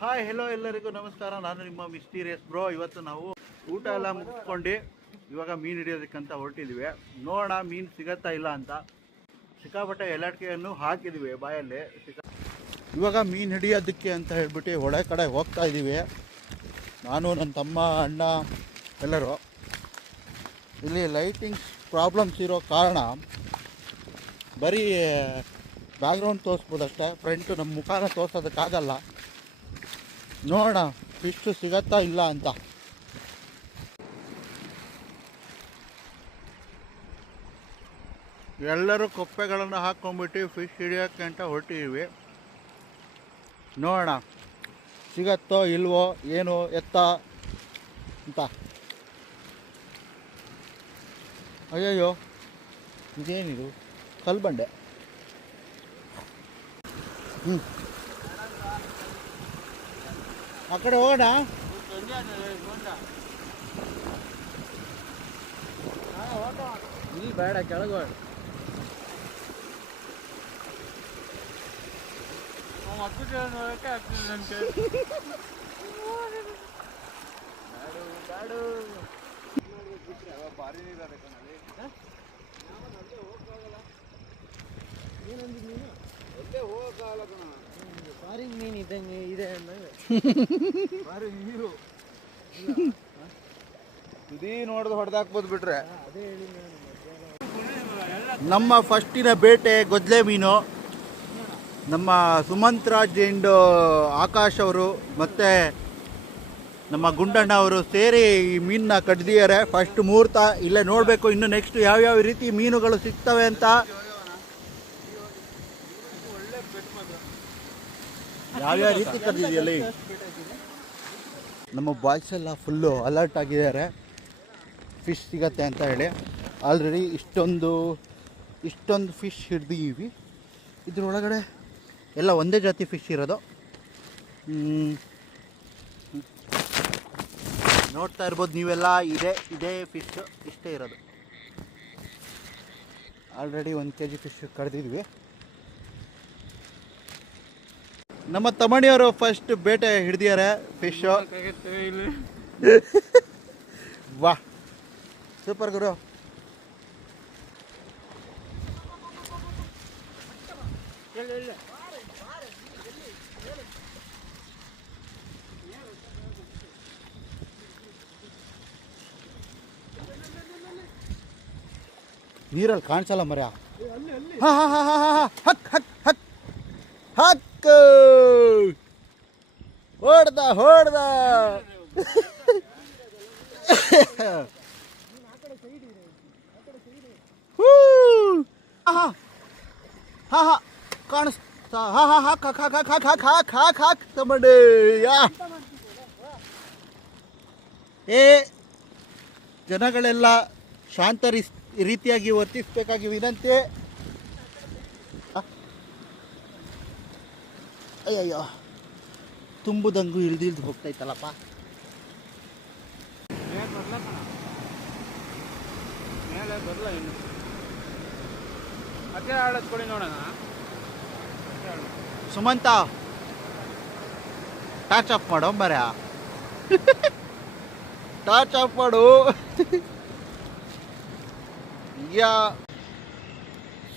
Hi hello ಎಲ್ಲರಿಗೂ ನಮಸ್ಕಾರ. ನಾನು ನಿಮ್ಮ ಮಿಸ್ಟೀರಿಯಸ್ ಬ್ರೋ. ಇವತ್ತು ನಾವು ಊಟ ಎಲ್ಲ ಮುಗಿಸ್ಕೊಂಡು ಇವಾಗ ಮೀನು ಹಿಡಿಯೋದಕ್ಕಂತ ಹೊರಟಿದ್ವಿ. ನೋಡೋಣ ಮೀನು ಸಿಗತ್ತಾ ಇಲ್ಲ ಅಂತ. ಸಿಕ್ಕಾಪಟ್ಟೆ ಎಲಾಟಿಕೆಯನ್ನು ಹಾಕಿದ್ವಿ ಬಾಯಲ್ಲಿ. ಇವಾಗ ಮೀನು ಹಿಡಿಯೋದಕ್ಕೆ ಅಂತ ಹೇಳ್ಬಿಟ್ಟು ಹೊಳೆ ಕಡೆ ಹೋಗ್ತಾ ಇದ್ದೀವಿ. ನಾನು ನನ್ನ ತಮ್ಮ ಅಣ್ಣ ಎಲ್ಲರೂ. ಇಲ್ಲಿ ಲೈಟಿಂಗ್ಸ್ ಪ್ರಾಬ್ಲಮ್ಸ್ ಇರೋ ಕಾರಣ ಬರೀ ಬ್ಯಾಕ್ಗ್ರೌಂಡ್ ತೋರಿಸ್ಬೋದಷ್ಟೇ, ಫ್ರಂಟು ನಮ್ಮ ಮುಖಾನ ತೋರ್ಸೋದಕ್ಕಾಗಲ್ಲ. ನೋಡೋಣ ಫಿಶ್ಶು ಸಿಗತ್ತಾ ಇಲ್ಲ ಅಂತ. ಎಲ್ಲರೂ ಕೊಪ್ಪೆಗಳನ್ನು ಹಾಕ್ಕೊಂಡ್ಬಿಟ್ಟು ಫಿಶ್ ಹಿಡಿಯೋಕ್ಕೆ ಅಂತ ಹೊರಟಿದ್ದೀವಿ. ನೋಡೋಣ ಸಿಗತ್ತೋ ಇಲ್ವೋ, ಏನು ಎತ್ತ ಅಂತ. ಅಯ್ಯಯ್ಯೋ, ಇದೇನಿದು ಕಲ್ಬಂಡೆ. ಆ ಕಡೆ ಹೋಗೋಣ. ಇಲ್ಲಿ ಬೇಡ, ಕೆಳಗೋಣ. ಭಾರಿ ಭಾರಿ ಮೀನು ಇದ್ದಂಗೆ ಇದೆ ಅಂದಂಗೆ. ಭಾರಿ ನೀರು ಇದೀ ನೋಡ್ದು ಹೊಡೆದಾಕ್ಬೋದು ಬಿಟ್ರೆ. ಅದೇ ಹೇಳಿ ನಮ್ಮ ಫಸ್ಟಿನ ಬೇಟೆ ಗೊಜ್ಲೆ ಮೀನು. ನಮ್ಮ ಸುಮಂತ್ ರಾಜ್ ಆ್ಯಂಡ್ ಆಕಾಶ್ ಅವರು ಮತ್ತು ನಮ್ಮ ಗುಂಡಣ್ಣ ಅವರು ಸೇರಿ ಈ ಮೀನನ್ನ ಕಡ್ದಿದ್ದಾರೆ. ಫಸ್ಟ್ ಮುಹೂರ್ತ ಇಲ್ಲೇ ನೋಡಬೇಕು. ಇನ್ನು ನೆಕ್ಸ್ಟ್ ಯಾವ್ಯಾವ ರೀತಿ ಮೀನುಗಳು ಸಿಗ್ತವೆ ಅಂತ. ಯಾವ್ಯಾವ ರೀತಿ ಕರೆದಿದೆಯಲ್ಲಿ ನಮ್ಮ ಬಾಯ್ಸ್ ಎಲ್ಲ ಫುಲ್ಲು ಅಲರ್ಟ್ ಆಗಿದ್ದಾರೆ ಫಿಶ್ ಸಿಗತ್ತೆ ಅಂತ ಹೇಳಿ. ಆಲ್ರೆಡಿ ಇಷ್ಟೊಂದು ಫಿಶ್ ಹಿಡ್ದೀವಿ. ಇದ್ರೊಳಗಡೆ ಎಲ್ಲ ಒಂದೇ ಜಾತಿ ಫಿಶ್ ಇರೋದು. ನೋಡ್ತಾ ಇರ್ಬೋದು ನೀವೆಲ್ಲ. ಇದೇ ಫಿಶ್ ಇಷ್ಟೇ ಇರೋದು. ಆಲ್ರೆಡಿ 1 kg ಫಿಶ್ ಕಡ್ದಿದ್ವಿ. ನಮ್ಮ ತಮ್ಮಣಿಯವರು ಫಸ್ಟ್ ಬೇಟೆ ಹಿಡ್ದಿದ್ದಾರೆ ಫಿಶು. ವಾ, ಸೂಪರ್ ಗುರು. ನೀರಲ್ಲಿ ಕಾಣಿಸಲ್ಲ ಮರ. ಹಾ ಹಾ ಹಾ ಹಾ ಹಾ, ಹಕ್ ಹಕ್ ಹಕ್ ಹಕ್. ಹೊಡ್ದ ಕಾಣಿಸ್ತಾ. ಹಾಕ್ ತಮ್ಮಂಡೆ. ಏ ಜನಗಳೆಲ್ಲ ಶಾಂತ ರೀತಿಯಾಗಿ ವರ್ತಿಸಬೇಕಾಗಿ ವಿನಂತಿ. ಅಯ್ಯಯ್ಯೋ, ತುಂಬುದಂಗು ಇಳ್ದು ಹೋಗ್ತೈತಲ್ಲಪ್ಪ. ಮೇಲೆ ಬರಲ್ಲ ಇನ್ನು. ಅದೇ ಆಡೋದು ಕೊಡಿ ನೋಡೋಣ. ಸುಮಂತ, ಟಾರ್ಚ್ ಆಫ್ ಮಾಡೋ ಮರ. ಟಾರ್ಚ್ ಆಫ್ ಮಾಡು. ಯಾ,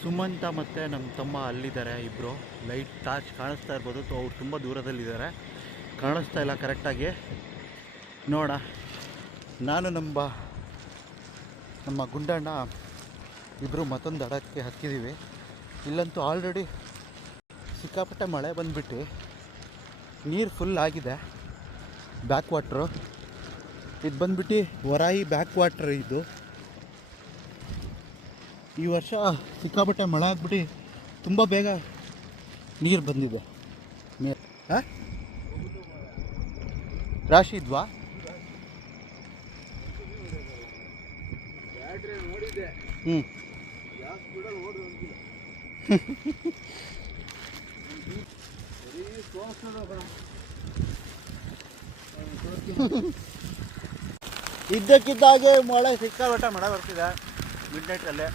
ಸುಮಂತ ಮತ್ತು ನಮ್ಮ ತಮ್ಮ ಅಲ್ಲಿದ್ದಾರೆ ಇಬ್ಬರು. ಲೈಟ್ ಟಾರ್ಚ್ ಕಾಣಿಸ್ತಾ ಇರ್ಬೋದು. ಅವ್ರು ತುಂಬ ದೂರದಲ್ಲಿದ್ದಾರೆ, ಕಾಣಿಸ್ತಾ ಇಲ್ಲ ಕರೆಕ್ಟಾಗಿ. ನೋಡ, ನಾನು ನಮ್ಮ ಗುಂಡಣ್ಣ ಇಬ್ಬರು ಮತ್ತೊಂದು ದಡಕ್ಕೆ ಹತ್ತಿದ್ದೀವಿ. ಇಲ್ಲಂತೂ ಆಲ್ರೆಡಿ ಸಿಕ್ಕಾಪಟ್ಟೆ ಮಳೆ ಬಂದುಬಿಟ್ಟು ನೀರು ಫುಲ್ ಆಗಿದೆ. ಬ್ಯಾಕ್ ವಾಟ್ರು ಇದು ಬಂದ್ಬಿಟ್ಟು ವರಾಯಿ ಬ್ಯಾಕ್ ವಾಟ್ರ್. ಇದು ಈ ವರ್ಷ ಸಿಕ್ಕಾಪಟ್ಟೆ ಮಳೆ ಆಗ್ಬಿಟ್ಟು ತುಂಬ ಬೇಗ ನೀರು ಬಂದಿದೆ. ರಾಶಿ ಇದ್ವಾ? ಇದ್ದಕ್ಕಿದ್ದಾಗೆ ಮಳೆ ಸಿಕ್ಕಾಪಟ್ಟೆ ಮಳೆ ಬರ್ತಿದೆ ಮಿಡ್ ನೈಟಲ್ಲೇ.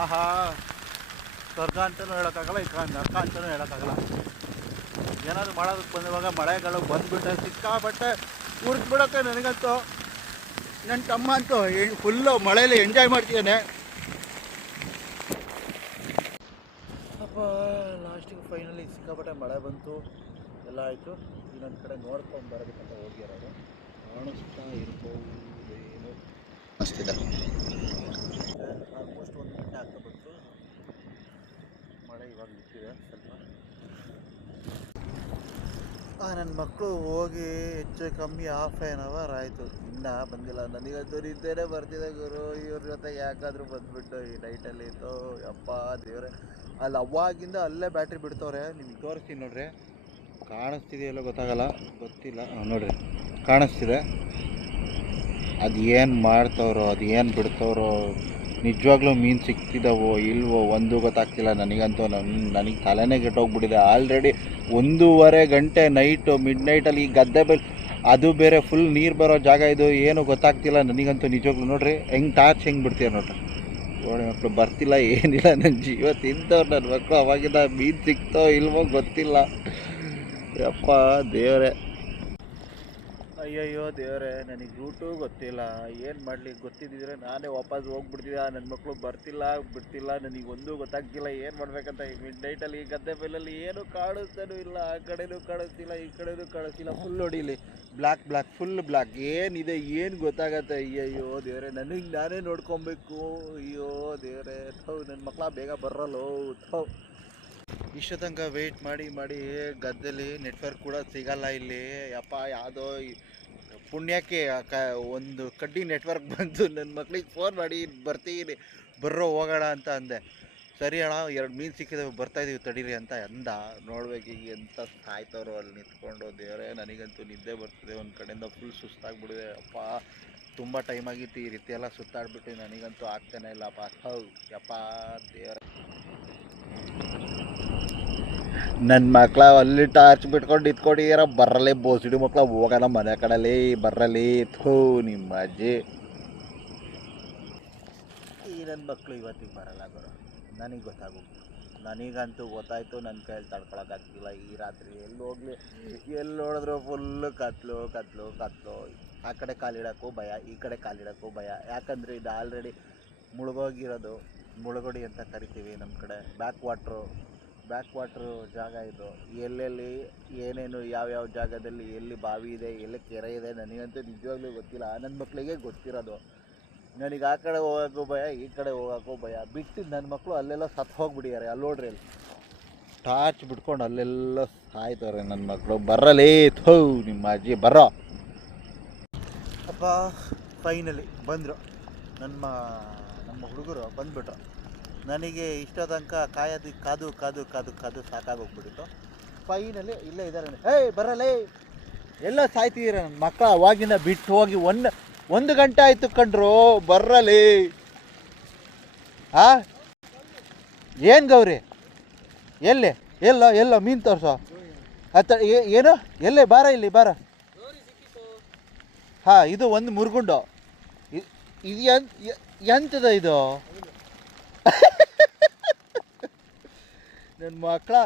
ಆಹಾ, ಸ್ವರ್ಗ ಅಂತಲೂ ಹೇಳೋಕ್ಕಾಗಲ್ಲ, ನರಕ ಅಂತಲೂ ಹೇಳೋಕ್ಕಾಗಲ್ಲ. ಏನಾದ್ರು ಮಾಡೋದಕ್ಕೆ ಬಂದವಾಗ ಮಳೆಗಳು ಬಂದುಬಿಟ್ಟೆ ಸಿಕ್ಕಾಬಟ್ಟೆ ಉರ್ದ್ಬಿಡೋಕ್ಕೆ ನನಗಂತೂ. ನನ್ನ ತಮ್ಮ ಅಂತೂ ಫುಲ್ಲು ಮಳೆಯಲ್ಲಿ ಎಂಜಾಯ್ ಮಾಡ್ತಿದ್ದಾನೆ. ಅಪ್ಪ ಲಾಸ್ಟಿಗೆ ಫೈನಲಿ ಸಿಕ್ಕಾಪಟ್ಟೆ ಮಳೆ ಬಂತು, ಎಲ್ಲ ಆಯಿತು. ಇನ್ನೊಂದು ಕಡೆ ನೋಡ್ಕೊಂಡು ಬರೋದಕ್ಕಂತ ಹೋಗಿರೋದು. ಕಾಣಿಸ್ತಾ ಇರ್ಬೋದೇನೋ ಅನಿಸ್ತಿದೆ. ಆಲ್ಮೋಸ್ಟ್ 1 ಗಂಟೆ ಆಗ್ತಾ ಬಂತು. ಮಳೆ ಇವಾಗ ನಿಂತಿದೆ ಸ್ವಲ್ಪ. ನನ್ನ ಮಕ್ಕಳು ಹೋಗಿ ಹೆಚ್ಚು ಕಮ್ಮಿ ½ ಆನ್ ಅವರ್ ಆಯಿತು, ಇನ್ನೂ ಬಂದಿಲ್ಲ. ನನಗಂತೂ ನಿದ್ದೆನೇ ಬರ್ತಿದೆ ಗುರು. ಇವ್ರ ಜೊತೆ ಯಾಕಾದರೂ ಬಂದುಬಿಟ್ಟು ಈ ನೈಟಲ್ಲಿ ಇತ್ತು. ಅಪ್ಪ ದೇವರೇ, ಅಲ್ಲಿ ಅವಾಗಿಂದ ಅಲ್ಲೇ ಬ್ಯಾಟ್ರಿ ಬಿಡ್ತವ್ರೆ. ನಿಮ್ಗೆ ತೋರಿಸ್ತೀನಿ ನೋಡ್ರಿ, ಕಾಣಿಸ್ತಿದೆಯಲ್ಲ ಗೊತ್ತಾಗಲ್ಲ, ಗೊತ್ತಿಲ್ಲ. ನೋಡ್ರಿ ಕಾಣಿಸ್ತಿದೆ. ಅದು ಏನು ಮಾಡ್ತವ್ರೋ, ಅದು ಏನು ಬಿಡ್ತವ್ರೋ, ನಿಜವಾಗ್ಲೂ ಮೀನು ಸಿಗ್ತಿದ್ದಾವೋ ಇಲ್ವೋ ಒಂದು ಗೊತ್ತಾಗ್ತಿಲ್ಲ ನನಗಂತೂ. ನನಗೆ ತಲೆನೇ ಕೆಟ್ಟೋಗ್ಬಿಟ್ಟಿದೆ. ಆಲ್ರೆಡಿ 1:30 ಗಂಟೆ ನೈಟು, ಮಿಡ್ ನೈಟಲ್ಲಿ ಈ ಗದ್ದೆ ಬೆಲೆ, ಅದು ಬೇರೆ ಫುಲ್ ನೀರು ಬರೋ ಜಾಗ. ಇದು ಏನು ಗೊತ್ತಾಗ್ತಿಲ್ಲ ನನಗಂತೂ ನಿಜವಾಗ್ಲೂ. ನೋಡ್ರಿ ಹೆಂಗೆ ಟಾರ್ಚ್ ಹೆಂಗೆ ಬಿಡ್ತೀಯ ನೋಡ್ರಿ. ಓಡಿ ಮಕ್ಕಳು ಬರ್ತಿಲ್ಲ, ಏನಿಲ್ಲ. ನನ್ನ ಜೀವ ತಿಂತವ್ರು ನನ್ನ ಮಕ್ಕಳು. ಅವಾಗಿಂದ ಮೀನು ಸಿಗ್ತೋ ಇಲ್ವೋ ಗೊತ್ತಿಲ್ಲ. ಯಪ್ಪ ದೇವರೇ, ಅಯ್ಯಯ್ಯೋ ದೇವರೇ, ನನಗೆ ರೂಟು ಗೊತ್ತಿಲ್ಲ. ಏನು ಮಾಡಲಿ, ಗೊತ್ತಿದ್ದಿದ್ರೆ ನಾನೇ ವಾಪಸ್ ಹೋಗ್ಬಿಡ್ತಿದ್ದೆ. ನನ್ನ ಮಕ್ಕಳು ಬರ್ತಿಲ್ಲ ಬಿಡ್ತಿಲ್ಲ, ನನಗೆ ಒಂದೂ ಗೊತ್ತಾಗ್ತಿಲ್ಲ ಏನು ಮಾಡ್ಬೇಕಂತ. ಈ ಮಿಡ್ ನೈಟಲ್ಲಿ ಈ ಗದ್ದೆ ಮೇಲಲ್ಲಿ ಏನೂ ಕಾಣಿಸ್ತಾನೂ ಇಲ್ಲ. ಆ ಕಡೆನೂ ಕಾಣಿಸ್ತಿಲ್ಲ, ಈ ಕಡೆನೂ ಕಾಣಿಸ್ತಿಲ್ಲ. ಫುಲ್ ಹೊಡಿಲಿ ಬ್ಲ್ಯಾಕ್ ಫುಲ್ ಬ್ಲ್ಯಾಕ್. ಏನಿದೆ ಏನು ಗೊತ್ತಾಗತ್ತೆ. ಅಯ್ಯಯ್ಯೋ ದೇವರೇ, ನನಗೆ ನಾನೇ ನೋಡ್ಕೊಬೇಕು. ಅಯ್ಯೋ ದೇವರೇ, ನನ್ನ ಮಕ್ಕಳ ಬೇಗ ಬರಲ್ಲೋ. ಇಷ್ಟ ತನಕ ವೆಯ್ಟ್ ಮಾಡಿ ಗದ್ದೆಲಿ ನೆಟ್ವರ್ಕ್ ಕೂಡ ಸಿಗಲ್ಲ ಇಲ್ಲಿ. ಯಪ್ಪ ಯಾವುದೋ ಪುಣ್ಯಕ್ಕೆ ಒಂದು ಕಡ್ಡಿ ನೆಟ್ವರ್ಕ್ ಬಂತು. ನನ್ನ ಮಕ್ಳಿಗೆ ಫೋನ್ ಮಾಡಿ ಬರ್ತೀನಿ ಹೋಗೋಣ ಅಂತ ಅಂದೆ. ಸರಿ ಅಣ್ಣ 2 ಮೀನು ಸಿಕ್ಕಿದಾವೆ, ಬರ್ತಾಯಿದ್ದೀವಿ ತಡೀರಿ ಅಂತ ಅಂದ. ನೋಡ್ಬೇಕು ಈಗ ಎಂತ ಸಾಯ್ತವ್ರು ಅಲ್ಲಿ ನಿಂತ್ಕೊಂಡು. ದೇವರೇ, ನನಗಂತೂ ನಿದ್ದೆ ಬರ್ತಿದೆ. ಒಂದು ಕಡೆಯಿಂದ ಫುಲ್ ಸುಸ್ತಾಗ್ಬಿಡಿದೆ. ಅಪ್ಪ ತುಂಬ ಟೈಮ್ ಆಗಿತ್ತು ಈ ರೀತಿ ಎಲ್ಲ ಸುತ್ತಾಡ್ಬಿಟ್ಟು. ನನಗಂತೂ ಆಗ್ತಾನೆ ಇಲ್ಲಪ್ಪ. ಯಪ್ಪ ದೇವರೇ, ನನ್ನ ಮಕ್ಳ ಅಲ್ಲಿ ಟಾರ್ಚ್ ಬಿಟ್ಕೊಂಡು ನಿಂತ್ಕೊಂಡಿದ್ದೀರ. ಬರಲೇ ಬೋಸಿಡಿ ಮಕ್ಳ, ಹೋಗೋಣ ಮನೆ ಕಡಲಿ ಬರಲಿ. ಥೂ ನಿಮ್ಮ ಅಜ್ಜಿ. ಈ ನನ್ನ ಮಕ್ಕಳು ಇವತ್ತಿಗೆ ಬರಲ್ಲ ಗುರು, ನನಗೆ ಗೊತ್ತಾಗೋಗ್ಬಿಟ್ಟು. ನನಗಂತೂ ಗೊತ್ತಾಯ್ತು, ನನ್ನ ಕೈಯಲ್ಲಿ ತಡ್ಕೊಳಕ್ಕಾಗ್ತಿಲ್ಲ. ಈ ರಾತ್ರಿ ಎಲ್ಲಿ ಹೋಗ್ಲಿ, ಎಲ್ಲಿ ನೋಡಿದ್ರು ಫುಲ್ಲು ಕತ್ಲು. ಆ ಕಡೆ ಕಾಲಿಡೋಕ್ಕೂ ಭಯ, ಈ ಕಡೆ ಕಾಲಿಡೋಕ್ಕೂ ಭಯ. ಯಾಕಂದರೆ ಇದು ಆಲ್ರೆಡಿ ಮುಳುಗೋಗಿರೋದು. ಮುಳುಗೋಡಿ ಅಂತ ಕರಿತೀವಿ ನಮ್ಮ ಕಡೆ. ಬ್ಯಾಕ್ ವಾಟ್ರು ಜಾಗ ಇದು. ಎಲ್ಲೆಲ್ಲಿ ಏನೇನು ಯಾವ್ಯಾವ ಜಾಗದಲ್ಲಿ ಎಲ್ಲಿ ಬಾವಿ ಇದೆ, ಎಲ್ಲಿ ಕೆರೆ ಇದೆ, ನನಗಂತೂ ನಿಜವಾಗ್ಲೂ ಗೊತ್ತಿಲ್ಲ. ನನ್ನ ಮಕ್ಕಳಿಗೆ ಗೊತ್ತಿರೋದು. ನನಗೆ ಆ ಕಡೆ ಹೋಗೋಕ್ಕೂ ಭಯ, ಈ ಕಡೆ ಹೋಗೋಕ್ಕೂ ಭಯ. ಬಿಟ್ಟು ನನ್ನ ಮಕ್ಕಳು ಅಲ್ಲೆಲ್ಲ ಸತ್ತು ಹೋಗ್ಬಿಟ್ಟಿದ್ದಾರೆ. ಅಲ್ಲಿ ನೋಡ್ರಿ, ಅಲ್ಲಿ ಟಾರ್ಚ್ ಬಿಟ್ಕೊಂಡು ಅಲ್ಲೆಲ್ಲ ಸಾಯ್ತವ್ರೆ ನನ್ನ ಮಕ್ಕಳು. ಬರಲೇ ಥೂ ನಿಮ್ಮ ಅಜ್ಜಿ ಬರೋ. ಅಪ್ಪ ಫೈನಲಿ ಬಂದರು ನಮ್ಮ ಹುಡುಗರು ಬಂದುಬಿಟ್ರು. ನನಗೆ ಇಷ್ಟ ತನಕ ಕಾದು ಸಾಕಾಗೋಗ್ಬಿಟ್ಟಿತ್ತು. ಫೈನಲಿ ಇಲ್ಲೇ ಇದ್ದಾರೆ. ಬರಲೇ, ಎಲ್ಲ ಸಾಯ್ತಿದ್ದೀರ ನನ್ನ ಮಕ್ಕಳ. ಅವಾಗಿಂದ ಬಿಟ್ಟು ಹೋಗಿ 1 ಗಂಟೆ ಆಯಿತು ಕಂಡ್ರು. ಬರಲಿ. ಏನು ಗೌರಿ, ಎಲ್ಲೋ ಮೀನು ತೋರಿಸೋ. ಏನು ಎಲ್ಲೇ ಬಾರ, ಇಲ್ಲಿ ಬಾರ. ಇದು ಒಂದು ಮುರುಗುಂಡು. ಇದು ಎಂತದ ಇದು? ನನ್ನ ಮಕ್ಕಳ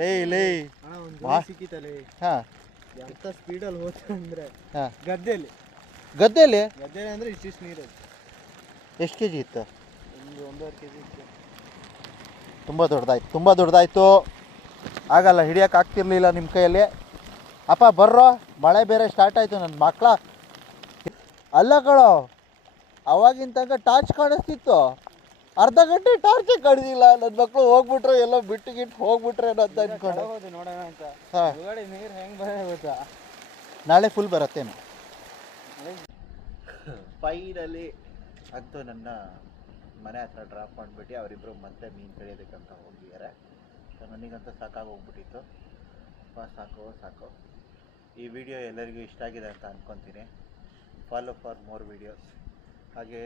ಲೇ ಸಿಕ್ಕಿತಲೇ. ಎಂತ ಸ್ಪೀಡಲ್ಲಿ ಹೋತ ಅಂದ್ರೆ ಗದ್ದೆಯಲ್ಲಿ ಅಂದ್ರೆ ಇಷ್ಟಿಷ್ಟು ನೀರು. ಎಷ್ಟು ಕೆ ಜಿ ಇತ್ತು? ಒಂದು 1.5 kg ಇತ್ತು. ತುಂಬ ದೊಡ್ಡದಾಯ್ತು. ಆಗಲ್ಲ, ಹಿಡಿಯೋಕೆ ಆಗ್ತಿರ್ಲಿಲ್ಲ ನಿಮ್ಮ ಕೈಯಲ್ಲಿ. ಅಪ್ಪ ಬರ್ರೋ, ಮಳೆ ಬೇರೆ ಸ್ಟಾರ್ಟ್ ಆಯಿತು. ನನ್ನ ಮಕ್ಕಳ ಅಲ್ಲ ಕಣೋ, ಅವಾಗಿನ ತನಕ ಟಾರ್ಚ್ ಕಾಣಿಸ್ತಿತ್ತು. ಅರ್ಧ ಗಂಟೆ ಟಾರ್ಚೇ ಕಾಣಿಸಿಲ್ಲ. ನನ್ನ ಮಕ್ಕಳು ಹೋಗ್ಬಿಟ್ರು, ಎಲ್ಲೋ ಬಿಟ್ಟು ಹೋಗ್ಬಿಟ್ರೇನೋ ಅಂತ ಅಂದ್ಕೊಂಡು ನೋಡೋಣ ಅಂತ. ನೀರು ಹೆಂಗೆ ಗೊತ್ತಾ, ನಾಳೆ ಫುಲ್ ಬರುತ್ತೇನು. ಫೈನಲಿ ಅಂತೂ ನನ್ನ ಮನೆ ಹತ್ರ ಡ್ರಾಪ್ ಮಾಡಿಬಿಟ್ಟು ಅವರಿಬ್ಬರು ಮತ್ತೆ ಮೀನು ಕಡಿಯೋದಕ್ಕಂತ ಹೋಗಿದ್ದಾರೆ. ನನಗಂತೂ ಸಾಕಾಗೋಗ್ಬಿಟ್ಟಿತ್ತು. ಸಾಕು. ಈ ವಿಡಿಯೋ ಎಲ್ಲರಿಗೂ ಇಷ್ಟ ಆಗಿದೆ ಅಂತ ಅಂದ್ಕೊತೀನಿ. Follow for more videos. ಹಾಗೆ